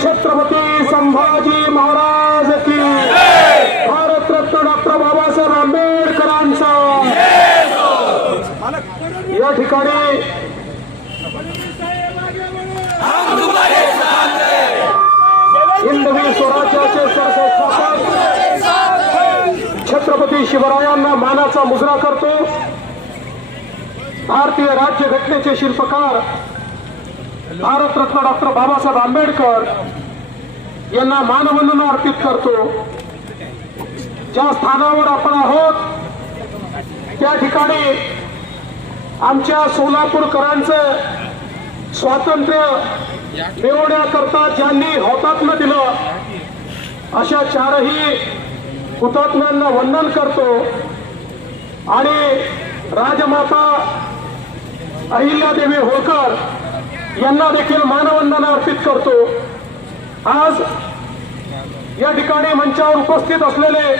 छत्रपती संभाजी महाराज की भारतरत्न डॉक्टर बाबासाहेब आंबेडकरांचा. या ठिकाणी हिंदवी स्वराज्याचे सरसंस्थापक छत्रपती शिवरायांना मानाचा मुजरा करतो. भारतीय राज्यघटनेचे शिल्पकार भारतरत्न डॉक्टर बाबासाहेब आंबेडकर यांना मानवंदना अर्पित करतो. ज्या स्थानावर आपण आहोत त्या ठिकाणी आमच्या सोलापूरकरांचं स्वातंत्र्य मिळवण्याकरता ज्यांनी हौतात्म्य दिलं अशा चारही हुतात्म्यांना वंदन करतो. आणि राजमाता अहिल्यादेवी होळकर यांना देखील मानवंदना अर्पित करतो. आज या ठिकाणी मंचावर उपस्थित असलेले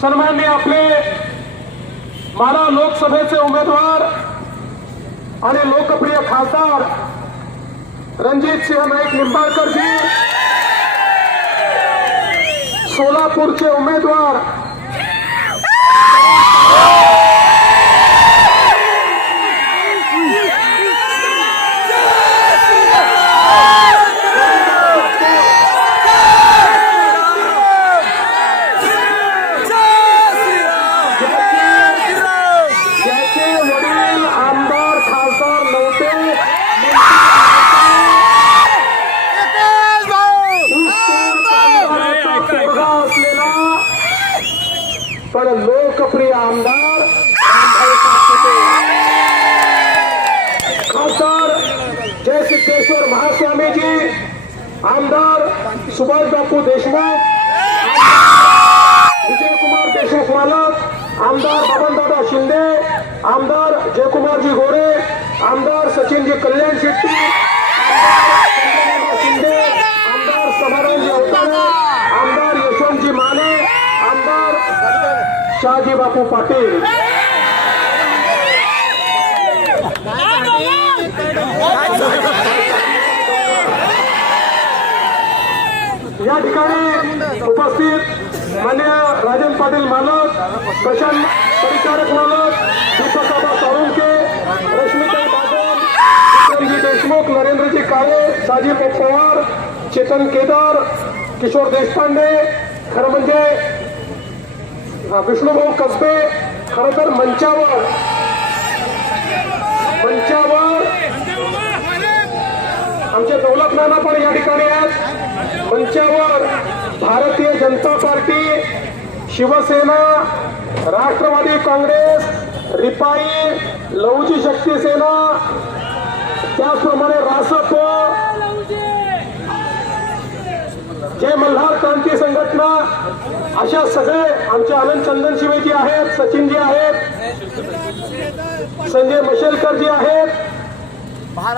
सन्मान्य आपले माला लोकसभेचे उमेदवार आणि लोकप्रिय खासदार रणजित सिंह नाईक निंबाळकरजी सोलापूरचे उमेदवार सुभाष बापू देशमुख. विजयकुमार देशमुख मालक. आमदार बबनदादा शिंदे. आमदार जयकुमारजी गोरे. आमदार सचिनजी कल्याण शेट्टी. शिंदे. आमदार समाधानजी अवतारे. आमदार यशवंतजी माने. आमदार शहाजी बापू पाटील. या ठिकाणी उपस्थित मान्य राजन पाटील मालक प्रशांत परिचारक मालक दीपकाबा साळुंके रश्मीताई बागल देशमुख नरेंद्रजी काळे साजी पवार चेतन केदार किशोर देशपांडे खरं म्हणजे विष्णुभाऊ कसबे खरं तर मंचावर मंचावर आमचे दौलत नाना पण या ठिकाणी आहेत. मंचावर भारतीय जनता पार्टी शिवसेना राष्ट्रवादी काँग्रेस रिपाई लवजी शक्ती सेना त्याचप्रमाणे रासप जय मल्हार क्रांती संघटना अशा सगळे आमचे आनंद चंदन शिवेजी आहेत सचिनजी आहेत संजय मशेलकरजी आहेत.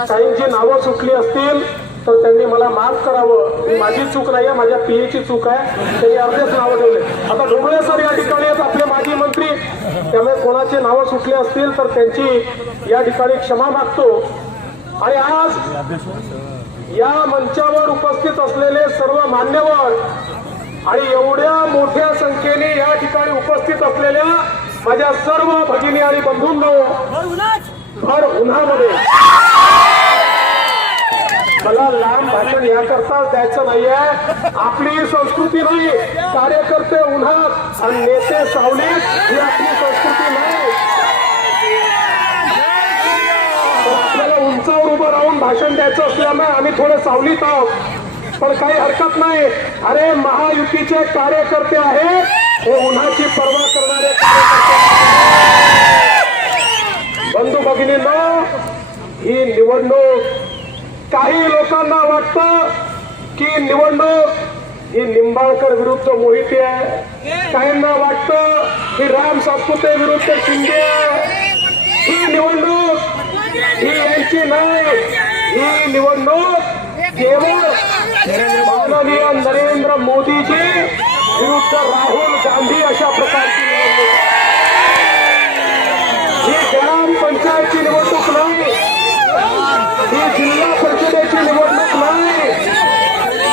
काहींची नावं सुटली असतील. तर त्यांनी मला माफ करावं. ही माझी चूक नाही आहे माझ्या पीएची चूक आहे. त्यांनी अर्धेच नावं ठेवले. आता ढोबळे सर या ठिकाणी आहेत आपले माजी मंत्री. त्यामुळे कोणाचे नावं सुटले असतील तर त्यांची या ठिकाणी क्षमा मागतो. आणि आज या मंचावर उपस्थित असलेले सर्व मान्यवर आणि एवढ्या मोठ्या संख्येने या ठिकाणी उपस्थित असलेल्या माझ्या सर्व भगिनी आणि बंधूंनो भर उन्हामध्ये मला लांब भाषण याकरता द्यायचं नाहीये. आपली संस्कृती नाही. कार्यकर्ते उन्हात आणि नेते सावलीत ही आपली संस्कृती नाही. आपल्याला उंचावर उभं राहून भाषण द्यायचं असल्यामुळे आम्ही थोडं सावलीत आहोत. पण काही हरकत नाही. अरे महायुतीचे कार्यकर्ते आहेत. हे उन्हाची पर्वा करणारे कार्यकर्ते बंधू भगिनींनो ही निवडणूक काही लोकांना वाटतं की निवडणूक ही निंबाळकर विरुद्ध मोहिते आहे. काहींना वाटतं की राम सातपुते विरुद्ध शिंदे आहे. ही निवडणूक ही यांची नाही. ही निवडणूक केवळ माननीय नरेंद्र मोदीजी विरुद्ध राहुल गांधी अशा प्रकारची निवडणूक ही ग्रामपंचायतची निवडणूक नाही.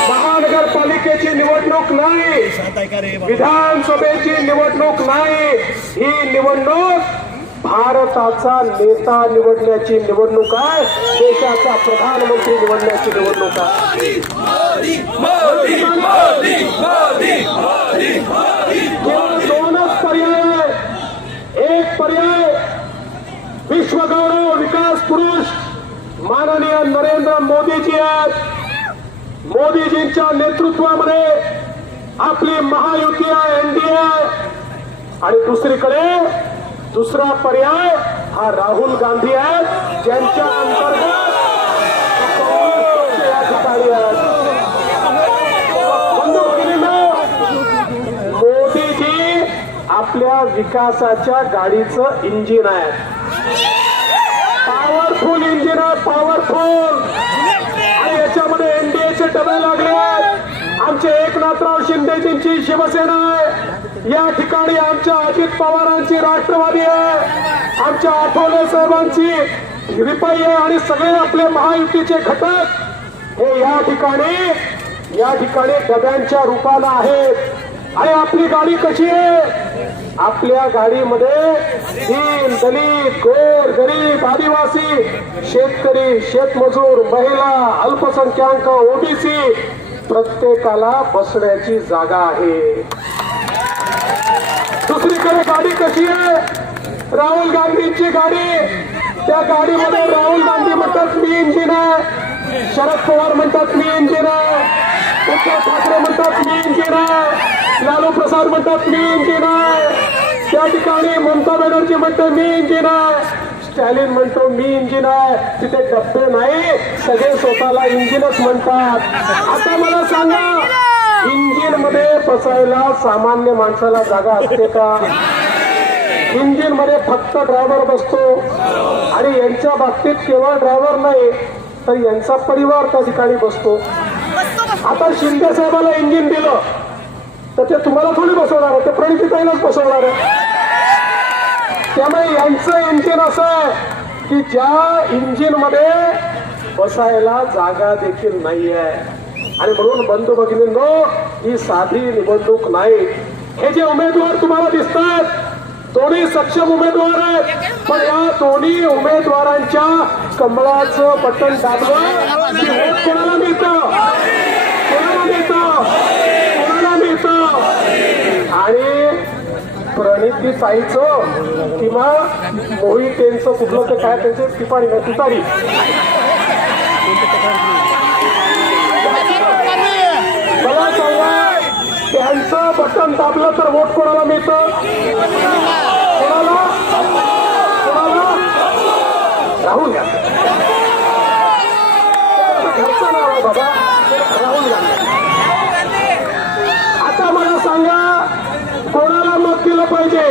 महानगरपालिकेची निवडणूक नाही. विधानसभेची निवडणूक नाही. ही निवडणूक भारताचा नेता निवडण्याची निवडणूक आहे. देशाचा प्रधानमंत्री निवडण्याची निवडणूक आहे. दोनच पर्याय एक पर्याय विश्वगौरव विकास पुरुष नरेंद्र मोदीजी आहेत. मोदीजींच्या नेतृत्वामध्ये आपली महायुती आहे एनडीए आणि दुसरीकडे दुसरा पर्याय हा राहुल गांधी आहेत ज्यांच्या अंतर्गत मोदीजी आपल्या विकासाच्या गाडीचं इंजिन आहे पॉवरफुल इंजिन आहे पॉवर आणि याच्यामध्ये सभा लागल्यात आमचे एकनाथराव शिंदेजींची शिवसेना आहे. या ठिकाणी आमच्या अजित पवारांची राष्ट्रवादी आहे. आमच्या आठवले साहेबांची रिपाई आहे आणि सगळे आपले महायुतीचे घटक हे या ठिकाणी या ठिकाणी डब्यांच्या रूपाला आहेत. आणि आपली गाडी कशी आहे? आपल्या गाडीमध्ये दीन दलित गोर गरीब आदिवासी शेतकरी शेतमजूर महिला अल्पसंख्याक ओबीसी प्रत्येकाला बसण्याची जागा आहे. दुसरीकडे गाडी कशी आहे? राहुल गांधींची गाडी. त्या गाडीमध्ये राहुल गांधी म्हणतात मी इंजिन आहे. शरद पवार म्हणतात मी इंजिन आहे. उद्धव ठाकरे म्हणतात मी इंजिन आहे. लालू प्रसाद म्हणतात मी इंजिन आहे त्या ठिकाणी ममता बॅनर्जी म्हणते मी इंजिन आहे स्टॅलिन म्हणतो मी इंजिन आहे तिथे डब्बे नाही सगळे स्वतःला इंजिनच म्हणतात. आता मला सांगा इंजिनमध्ये बसायला सामान्य माणसाला जागा असते का? इंजिनमध्ये फक्त ड्रायव्हर बसतो आणि यांच्या बाबतीत केवळ ड्रायव्हर नाही तर यांचा परिवार त्या ठिकाणी बसतो. आता शिंदे साहेबाला इंजिन दिलं. तर ते तुम्हाला थोडी बसवणार आहे ते प्रणितीताईलाच बसवणार आहे. त्यामुळे यांचं इंजिन असं आहे की ज्या इंजिनमध्ये बसायला जागा देखील नाही आहे आणि म्हणून बंधू भगिनींनो ही साधी निवडणूक नाही. हे जे उमेदवार तुम्हाला दिसतात दोन्ही सक्षम उमेदवार आहेत. पण या दोन्ही उमेदवारांच्या कमळाचं बटन दाबलं कोणाला मिळतं कोणाला मिळतं कोणाला मिळतं आणि प्रणित की ताईचं किंवा मोहित मोहितेंचं कुठलं ते काय त्यांचे टिपाणी नाही तुतारी मला सांगा त्यांचं बटन दाबलं तर वोट कोणाला मिळतं? कोणाला? कोणाला? राहुल गांधी. घरचं नाव आहे बाबा राहुल गांधी. आता मला सांगा दिलं पाहिजे.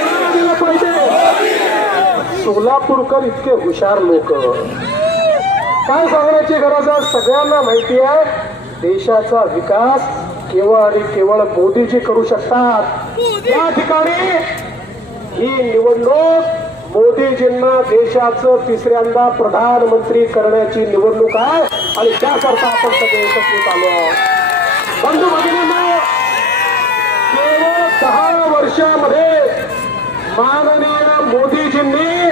कोणाला दिलं पाहिजे. सोलापूरकर इतके हुशार लोक. काय सांगण्याची गरज आहे? सगळ्यांना माहिती आहे देशाचा विकास केवळ आणि केवळ मोदीजी करू शकतात. या ठिकाणी ही निवडणूक मोदीजींना देशाचं तिसऱ्यांदा प्रधानमंत्री करण्याची निवडणूक आहे. आणि त्याकरता आपण सगळे एकत्रित आलो बंधू भगिनींना वर्षामध्ये माननीय मोदीजींनी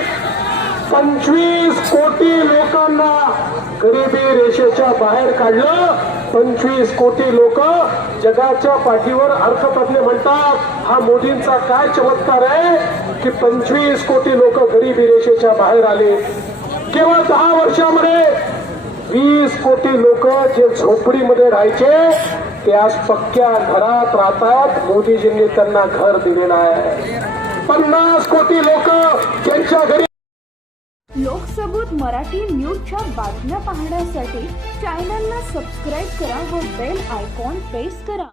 पंचवीस कोटी लोकांना गरिबी रेषेच्या बाहेर काढलं. पंचवीस कोटी लोक जगाच्या पाठीवर अर्थतज्ञ म्हणतात. हा मोदींचा काय चमत्कार आहे की पंचवीस कोटी लोक गरिबी रेषेच्या बाहेर आले. केवळ दहा वर्षामध्ये वीस कोटी लोक जे झोपडीमध्ये राहायचे ते आज पक्क्या घरात राहतात. मोदीजींनी त्यांना घर दिलेलं आहे. पन्नास कोटी लोक त्यांच्या घरी लोकसबूत मराठी न्यूजच्या बातम्या पाहण्यासाठी चॅनलला सबस्क्राईब करा व बेल आयकॉन प्रेस करा.